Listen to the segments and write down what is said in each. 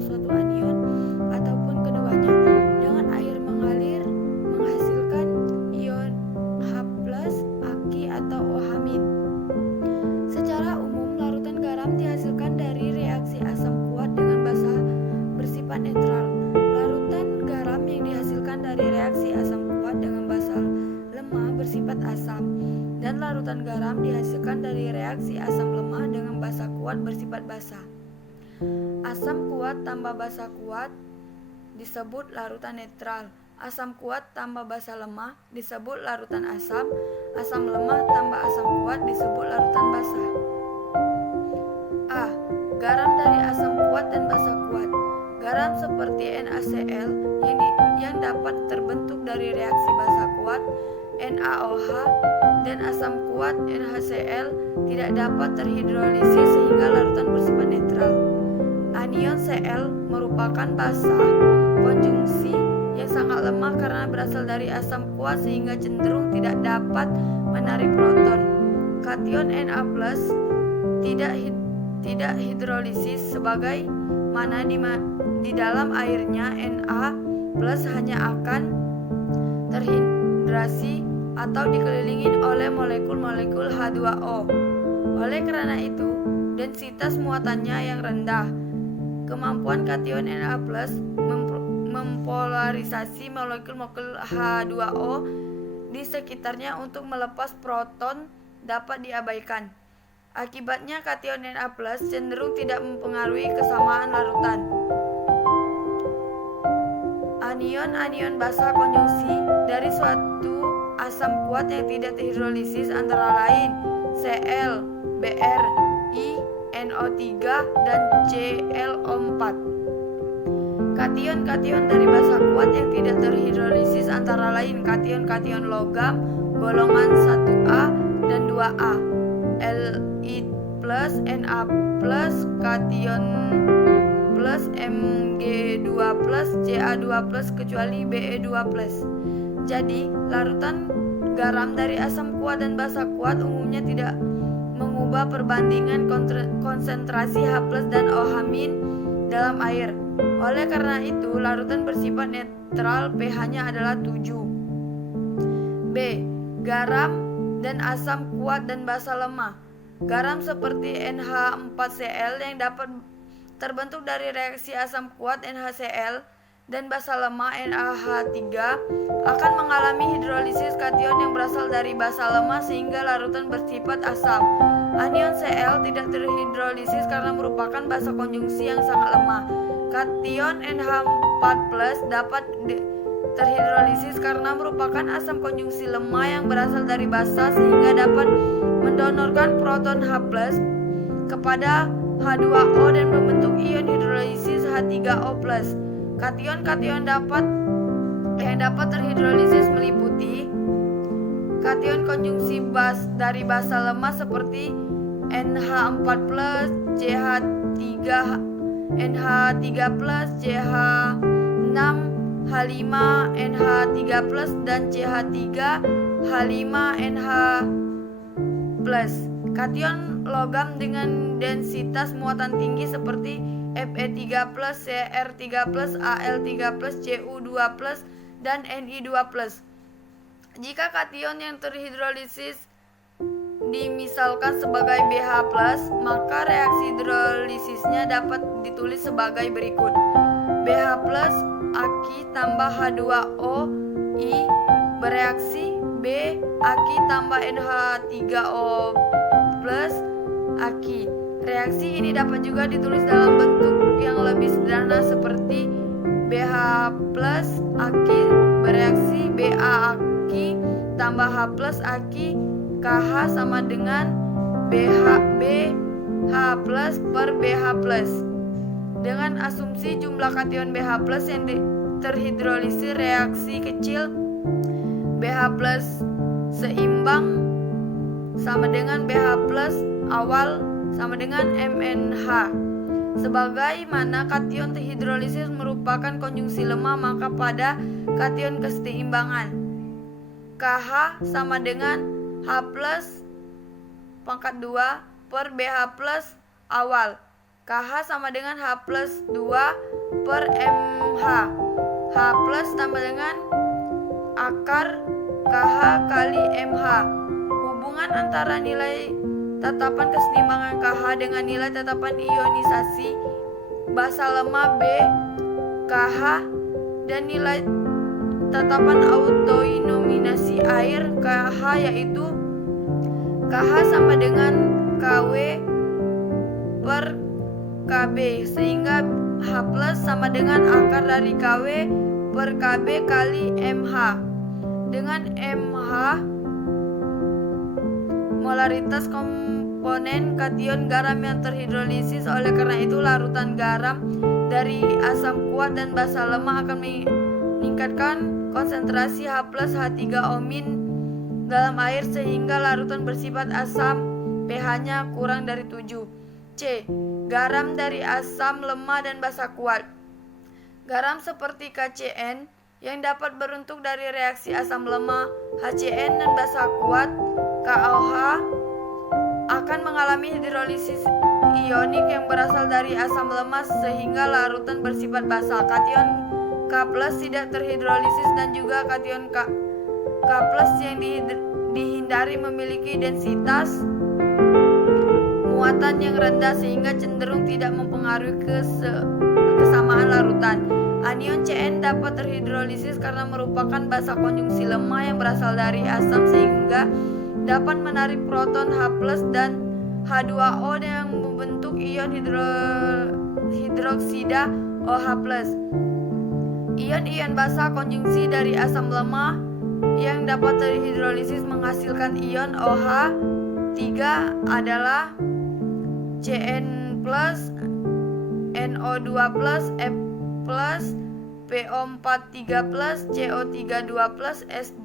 suatu anion ataupun keduanya dengan air mengalir menghasilkan ion H+, Aq atau OH-. Secara umum, larutan garam dihasilkan dari reaksi asam kuat dengan basa bersifat netral. Larutan garam yang dihasilkan dari reaksi asam kuat dengan basa lemah bersifat asam, dan larutan garam dihasilkan dari reaksi asam lemah dengan basa kuat bersifat basa. Asam kuat tambah basa kuat disebut larutan netral. Asam kuat tambah basa lemah disebut larutan asam. Asam lemah tambah asam kuat disebut larutan basa. A. Garam dari asam kuat dan basa kuat. Garam seperti NaCl yang dapat terbentuk dari reaksi basa kuat NaOH dan asam kuat NaCl tidak dapat terhidrolisis sehingga larutan bersifat netral. Anion Cl merupakan basa konjungsi yang sangat lemah karena berasal dari asam kuat sehingga cenderung tidak dapat menarik proton. Kation Na+ tidak hidrolisis sebagai mana di dalam airnya Na+ hanya akan terhidrasi atau dikelilingi oleh molekul-molekul H2O. Oleh karena itu, densitas muatannya yang rendah. Kemampuan kation Na+ mempolarisasi molekul-molekul H2O di sekitarnya untuk melepas proton dapat diabaikan. Akibatnya kation Na+ cenderung tidak mempengaruhi kesamaan larutan. Anion-anion basa konjungsi dari suatu asam kuat yang tidak terhidrolisis antara lain Cl, Br, I, NO3, dan ClO4. Kation-kation dari basa kuat yang tidak terhidrolisis antara lain kation-kation logam golongan 1A dan 2A, Li+, Na+, kation plus Mg2+, Ca2+, kecuali Be2+. Jadi, larutan garam dari asam kuat dan basa kuat umumnya tidak mengubah perbandingan konsentrasi H+ dan OH- dalam air. Oleh karena itu, larutan bersifat netral pH-nya adalah 7. B. Garam dan asam kuat dan basa lemah. Garam seperti NH4Cl yang dapat terbentuk dari reaksi asam kuat NaCl dan basa lemah NaH3 akan mengalami hidrolisis kation yang berasal dari basa lemah sehingga larutan bersifat asam. Anion Cl tidak terhidrolisis karena merupakan basa konjungsi yang sangat lemah. Kation NH4+ dapat terhidrolisis karena merupakan asam konjungsi lemah yang berasal dari basa sehingga dapat mendonorkan proton H+ kepada H2O dan membentuk ion hidrolisis H3O+. Kation-kation yang dapat terhidrolisis meliputi kation konjungsi dari basa lemah seperti NH4+, CH3, NH3+, CH6, H5, NH3+, dan CH3, H5, NH+. Kation logam dengan densitas muatan tinggi seperti Fe3+, Cr3+, Al3+, Cu2+, dan Ni2+. Jika kation yang terhidrolisis dimisalkan sebagai Bh+, maka reaksi hidrolisisnya dapat ditulis sebagai berikut. Bh+ Aq tambah H2O I bereaksi B Aq tambah NH3O plus Aq. Reaksi ini dapat juga ditulis dalam bentuk yang lebih sederhana seperti Bh plus Aq bereaksi Ba Aq tambah H plus Aq KH sama dengan BH plus per BH plus. Dengan asumsi jumlah kation BH plus yang terhidrolisis reaksi kecil BH plus seimbang sama dengan BH plus awal sama dengan MnH. Sebagaimana kation terhidrolisis merupakan konjungsi lemah, maka pada kation keseimbangan KH sama dengan H plus pangkat 2 per BH plus awal. KH sama dengan H plus 2 per MH. H plus tambah dengan akar KH kali MH. Hubungan antara nilai tetapan keseimbangan KH dengan nilai tetapan ionisasi basa lemah B KH dan nilai tetapan autoinominasi air KH yaitu KH sama dengan KW per KB, sehingga H plus sama dengan akar dari KW per KB kali MH. Dengan MH molaritas komponen kation garam yang terhidrolisis, oleh karena itu larutan garam dari asam kuat dan basa lemah akan meningkatkan konsentrasi H plus H3O- dalam air sehingga larutan bersifat asam pH-nya kurang dari 7. C. Garam dari asam lemah dan basa kuat. Garam seperti KCN yang dapat berbentuk dari reaksi asam lemah, HCN dan basa kuat, KOH, akan mengalami hidrolisis ionik yang berasal dari asam lemah sehingga larutan bersifat basa. Kation K+ tidak terhidrolisis dan juga kation K+ yang dihindari memiliki densitas muatan yang rendah sehingga cenderung tidak mempengaruhi kesamaan larutan. Anion Cn dapat terhidrolisis karena merupakan basa konjungsi lemah yang berasal dari asam sehingga dapat menarik proton H+ dan H2O yang membentuk ion hidroksida OH+. Ion-ion basa konjungsi dari asam lemah yang dapat terhidrolisis menghasilkan ion OH3 adalah Cn+, NO2+, F+, PO43+, CO32+, S2+,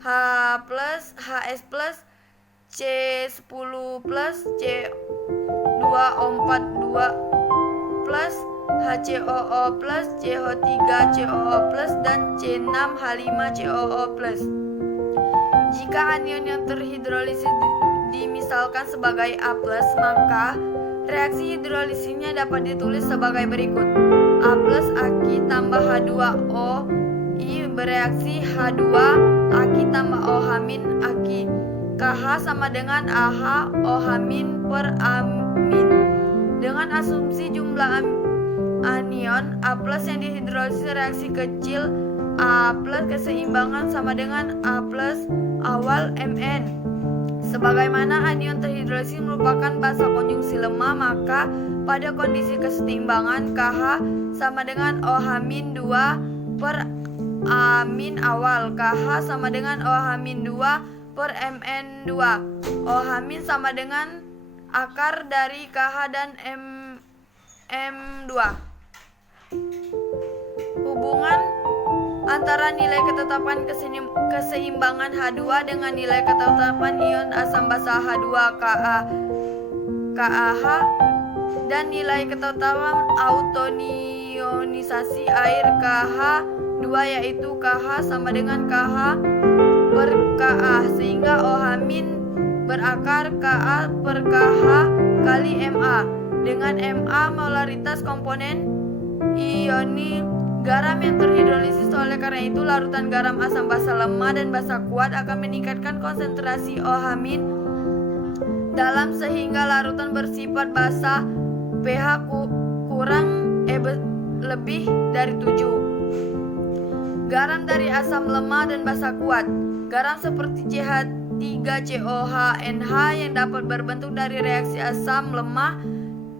H+, HS+, C10+, C2O42+, HCOO+, CH3COO+, dan C6H5COO+. Jika anion yang terhidrolisis dimisalkan sebagai A+, maka reaksi hidrolisisnya dapat ditulis sebagai berikut. A+ Aki tambah H2O I bereaksi H2 Aki tambah OH- Aki. KH sama dengan AH OH- per amin. Dengan asumsi jumlah anion A+ yang dihidrolisis reaksi kecil A+ keseimbangan sama dengan A+ awal Mn. Sebagaimana anion terhidrolisis merupakan basa konjungsi lemah, maka pada kondisi keseimbangan KH sama dengan OH-2 per amin awal. KH sama dengan OH-2 per Mn2. OH- sama dengan akar dari KH dan M2. Hubungan antara nilai ketetapan keseimbangan H2 dengan nilai ketetapan ion asam basa H2 KAH dan nilai ketetapan autoionisasi air KH2 yaitu KH sama dengan KH per KA, sehingga OH- berakar KA per KH kali MA. Dengan MA molaritas komponen ioni garam yang terhidrolisis, oleh karena itu larutan garam asam basa lemah dan basa kuat akan meningkatkan konsentrasi OH- dalam sehingga larutan bersifat basa pH lebih dari 7. Garam dari asam lemah dan basa kuat. Garam seperti CH3COH NH yang dapat berbentuk dari reaksi asam lemah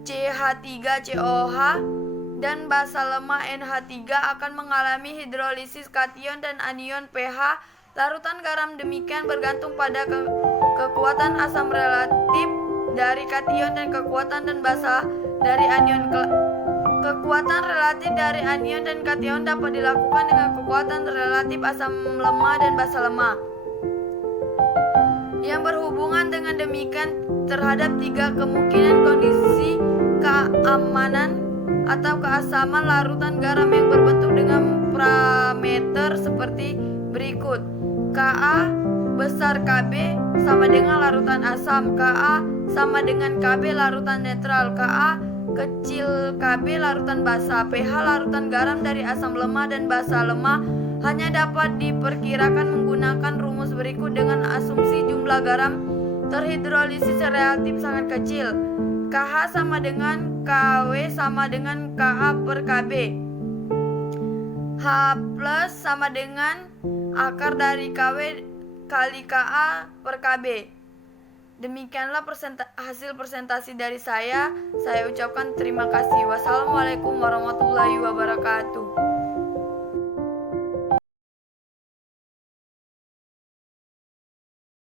CH3COH dan basa lemah NH3 akan mengalami hidrolisis kation dan anion pH. Larutan garam demikian bergantung pada kekuatan asam relatif dari kation dan kekuatan dan basa dari anion. Kekuatan relatif dari anion dan kation dapat dilakukan dengan kekuatan relatif asam lemah dan basa lemah yang berhubungan dengan demikian terhadap 3 kemungkinan kondisi keamanan atau keasaman larutan garam yang berbentuk dengan parameter seperti berikut. Ka besar Kb sama dengan larutan asam, Ka sama dengan Kb larutan netral, Ka kecil Kb larutan basa. pH larutan garam dari asam lemah dan basa lemah hanya dapat diperkirakan menggunakan rumus berikut dengan asumsi jumlah garam terhidrolisis relatif sangat kecil. KH sama dengan KW sama dengan KA per KB. H plus sama dengan akar dari KW kali KA per KB. Demikianlah hasil presentasi dari saya. Saya ucapkan terima kasih. Wassalamualaikum warahmatullahi wabarakatuh.